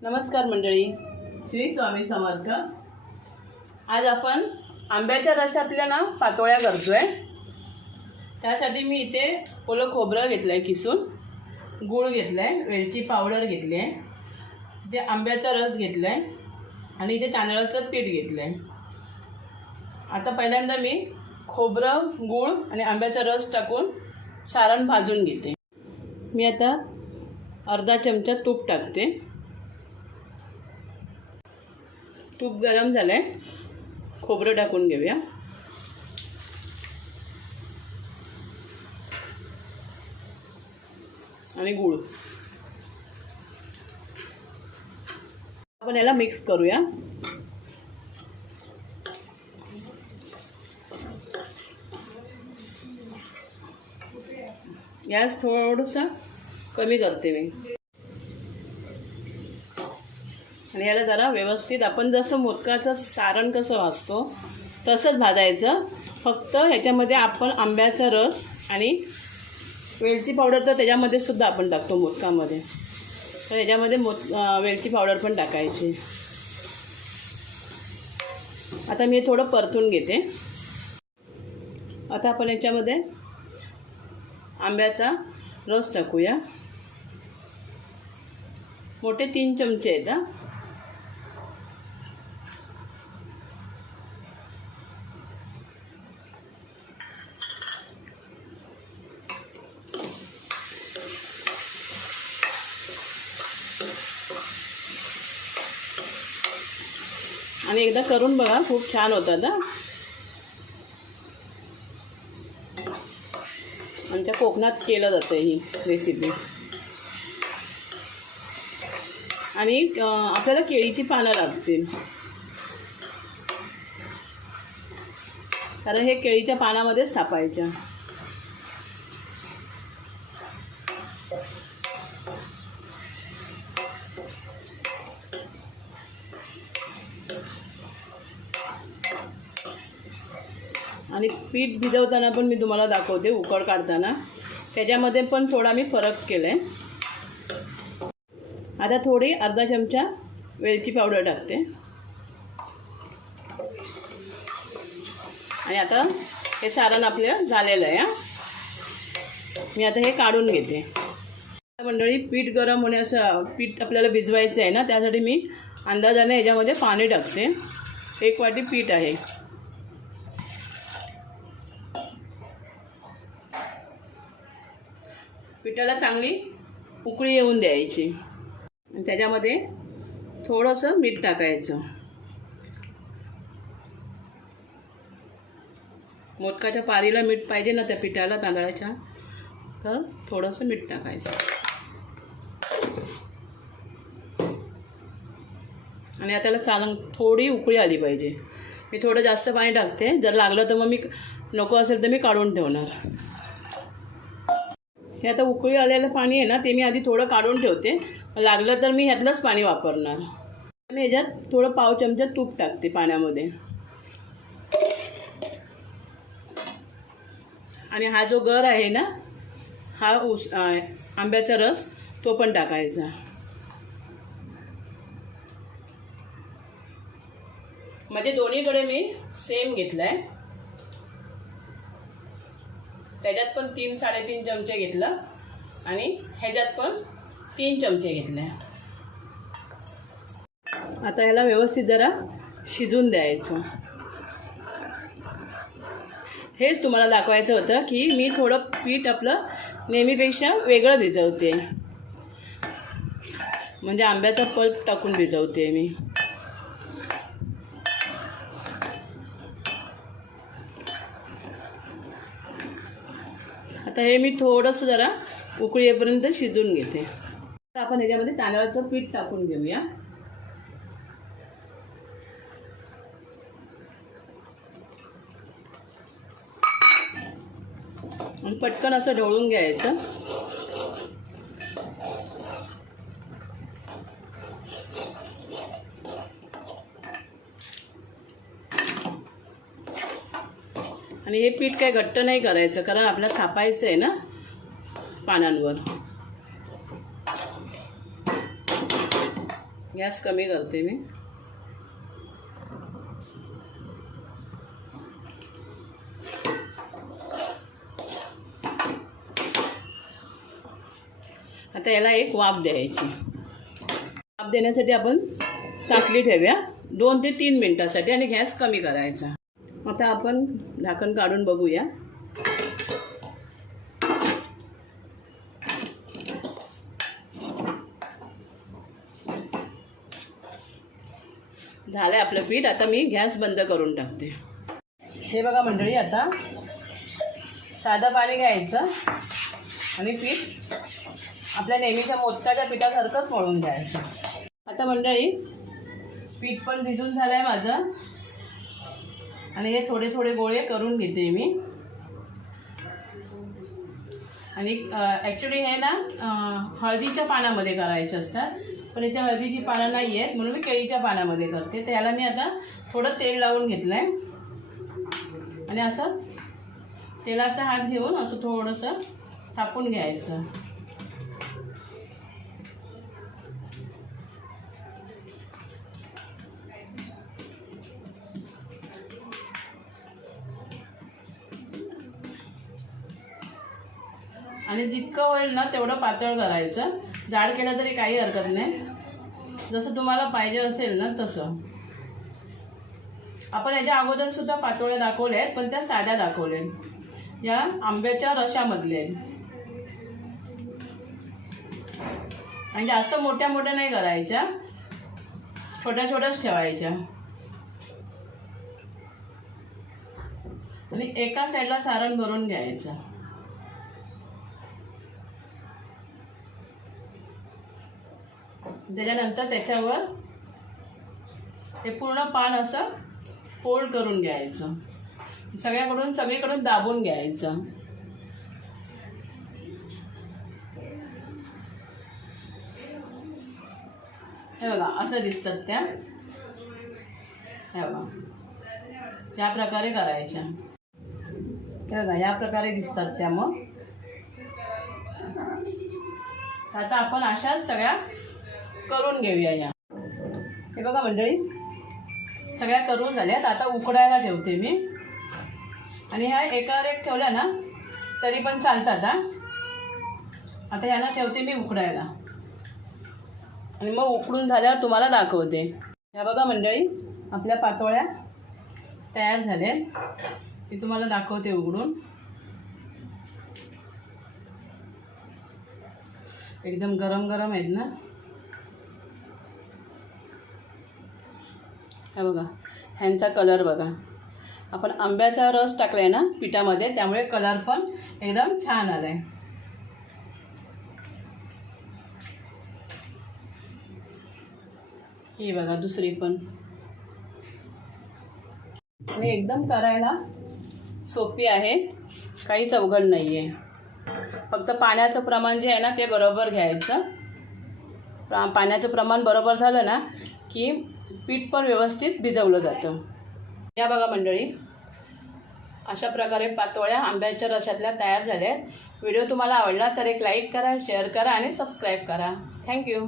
नमस्कार मंडळी. श्री स्वामी समर्थ. आज आपण आंब्याच्या रसातल्या ना पातोळ्या करतोय. त्यासाठी मी इथे ओलं खोबरं घेतलं आहे किसून गूळ घेतलं आहे वेलची पावडर घेतली आहे इथे आंब्याचा रस घेतला आहे आणि इथे तांदळाचं पीठ घेतलं आहे आता पहिल्यांदा मी खोबरं गूळ आणि आंब्याचा रस टाकून सारण भाजून घेते. मी आता अर्धा चमचा तूप टाकते. तूप गरम झालं आहे खोबरं टाकून घेऊया. आणि गूळ. आपण याला मिक्स करूया. गॅस थोडंसं कमी करते मी. आणि याला जरा व्यवस्थित आपण जसं मोदकाचं सारण कसं भाजतो तसंच भाजायचं. फक्त ह्याच्यामध्ये आपण आंब्याचा रस आणि वेलची पावडर तर त्याच्यामध्ये सुद्धा आपण टाकतो मोदकामध्ये. तर ह्याच्यामध्ये मोद वेलची पावडर पण टाकायची. आता मी थोडं परतून घेते. आता आपण याच्यामध्ये आंब्याचा रस टाकूया. मोठे तीन चमचे आहेत आणि एकदा करून बघा खूप छान होतात आमच्या कोकणात केलं जातं ही रेसिपी आणि आपल्याला केळीची पानं लागतील. कारण हे केळीच्या पानामध्येच थापायच्या. आणि पीठ भिजवताना पण मी तुम्हाला दाखवते उकड काढताना. त्याच्यामध्ये पण थोडा मी फरक केला आहे आता थोडी अर्धा चमचा वेलची पावडर टाकते. आणि आता हे सारण आपलं झालेलं आहे मी आता हे काढून घेते. मंडळी पीठ गरम होण्याचं पीठ आपल्याला भिजवायचं आहे ना त्यासाठी मी अंदाजाने ह्याच्यामध्ये पाणी टाकते. एक वाटी पीठ आहे. पिठाला चांगली उकळी येऊन द्यायची. आणि त्याच्यामध्ये थोडंसं मीठ टाकायचं. मोदकाच्या पारीला मीठ पाहिजे ना त्या पिठाला तांदळाच्या तर थोडंसं मीठ टाकायचं. आणि आता त्याला चांग थोडी उकळी आली पाहिजे. मी थोडं जास्त पाणी टाकते. जर लागलं तर मग मी नको असेल तर मी काढून ठेवणार. हे आता उकळी आलेलं पाणी आहे ना ते मी आधी थोडं काढून ठेवते. लागलं तर मी ह्यातलंच पाणी वापरणार. मी ह्याच्यात थोडं पाव चमचा तूप टाकते पाण्यामध्ये. आणि हा जो गर आहे ना हा उस आंब्याचा रस तो पण टाकायचा. म्हणजे दोन्हीकडे मी सेम घेतला आहे त्याच्यात पण तीन साडेतीन चमचे घेतलं. आणि ह्याच्यात पण तीन चमचे घेतले. आता ह्याला व्यवस्थित जरा शिजून द्यायचं. हेच तुम्हाला दाखवायचं होतं की मी थोडं पीठ आपलं नेहमीपेक्षा वेगळं भिजवते. म्हणजे आंब्याचा पल्प टाकून भिजवते मी. आता हे मी थोडंसं जरा उकळी शिजून घेते. आता आपण ह्याच्यामध्ये तांदळाचं पीठ टाकून घेऊया. आणि पटकन असं ढवळून घ्यायचं. आणि हे पीठ काय घट्ट नाही करायचं कारण आपल्याला थापायचं आहे ना पानांवर. गॅस कमी करते मी. आता याला एक वाफ द्यायची. वाफ देण्यासाठी आपण चाकली ठेवूया. दोन ते तीन मिनटासाठी आणि गॅस कमी करायचा. आता आपण झाकण काढून बघूया. झालं आपलं पीठ आता मी गॅस बंद करून टाकते. हे बघा मंडळी आता साधं पाणी घ्यायचं आणि पीठ आपल्या नेहमीच्या मोदकाच्या पिठासारखंच मळून घ्यायचं. आता मंडळी पीठ पण भिजून झालं आहे माझं. आणि हे थोडे थोडे गोळे करून घेते मी. आणि ॲक्च्युली हे ना हळदीच्या पानामध्ये करायचे असतात. पण इथे हळदीची पानं नाही आहेत म्हणून मी केळीच्या पानामध्ये करते. त्याला मी आता थोडं तेल लावून घेतलं आहे आणि असं तेलाचा हात घेऊन असं थोडंसं थापून घ्यायचं. आणि जितकं होईल ना तेवढं पातळ करायचं. जाड केलं तरी काही हरकत नाही. जसं तुम्हाला पाहिजे असेल ना तसं. आपण याच्या अगोदर सुद्धा पातोळ्या दाखवल्या आहेत पण त्या साध्या दाखवल्या आहेत या आंब्याच्या रशामधल्या आहेत आणि जास्त मोठ्या मोठ्या नाही करायच्या. छोट्या छोट्याच ठेवायच्या. आणि एका साईडला सारण भरून घ्यायचं. त्याच्यानंतर त्याच्यावर हे पूर्ण पान असं फोल्ड करून घ्यायचं. सगळ्याकडून सगळीकडून दाबून घ्यायचं. हे बघा असं दिसतात त्या. हे बघा. या प्रकारे करायच्या. हे बघा या प्रकारे दिसतात त्या मग. आता आपण अशाच सगळ्या करून घेऊया या. हे बघा मंडळी सगळ्या करून झाल्यात. आता उकडायला ठेवते मी. आणि ह्या एकावर एक ठेवल्या ना तरी पण चालतात हा. आता ह्यांना ठेवते मी उकडायला. आणि मग उकडून झाल्यावर तुम्हाला दाखवते. ह्या बघा मंडळी आपल्या पातोळ्या तयार झाल्या ती तुम्हाला दाखवते उघडून एकदम गरम गरम आहेत ना. हे बघा ह्यांचा कलर बघा. आपण आंब्याचा रस टाकला आहे ना पिठामध्ये त्यामुळे कलर पण एकदम छान आला आहे ही बघा दुसरी पण. आणि एकदम करायला सोपी आहे काहीच अवघड नाही आहे फक्त पाण्याचं प्रमाण जे आहे ना ते बरोबर घ्यायचं. पाण्याचं प्रमाण बरोबर झालं ना की पीठ पण व्यवस्थित भिजवलं जातं. या बघा मंडळी अशा प्रकारे पातोळ्या आंब्याच्या रशातल्या तयार झाल्या आहेत व्हिडिओ तुम्हाला आवडला तर एक लाईक करा शेअर करा आणि सबस्क्राईब करा. थँक्यू.